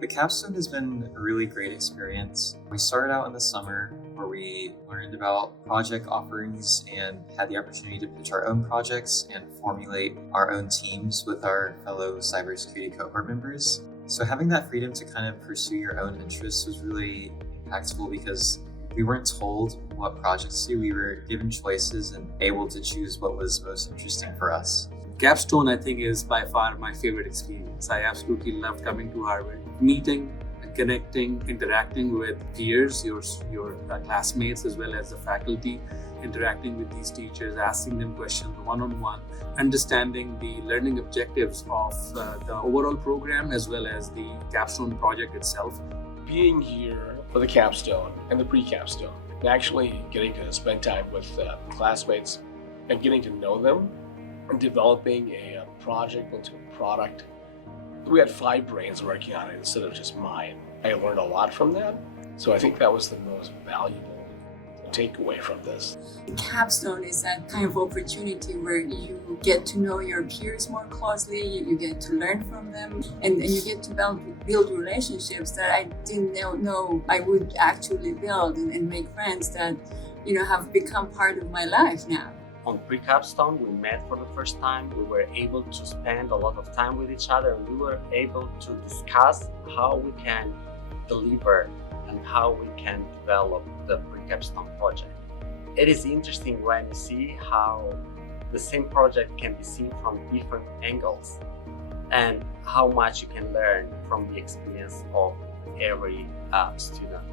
The Capstone has been a really great experience. We started out in the summer where we learned about project offerings and had the opportunity to pitch our own projects and formulate our own teams with our fellow cybersecurity cohort members. So having that freedom to kind of pursue your own interests was really impactful because we weren't told what projects to do. We were given choices and able to choose what was most interesting for us. Capstone, I think, is by far my favorite experience. I absolutely loved coming to Harvard, meeting, connecting, interacting with peers, your classmates, as well as the faculty, interacting with these teachers, asking them questions one-on-one, understanding the learning objectives of the overall program, as well as the Capstone project itself. Being here for the Capstone and the pre-Capstone, and actually getting to spend time with classmates and getting to know them, and developing a project into a product. We had 5 brains working on it instead of just mine. I learned a lot from that. So I think that was the most valuable takeaway from this. Capstone is that kind of opportunity where you get to know your peers more closely, you get to learn from them, and you get to build relationships that I didn't know I would actually build and make friends that, have become part of my life now. On pre-Capstone, we met for the first time. We were able to spend a lot of time with each other, and we were able to discuss how we can deliver and how we can develop the pre-Capstone project. It is interesting when you see how the same project can be seen from different angles and how much you can learn from the experience of every student.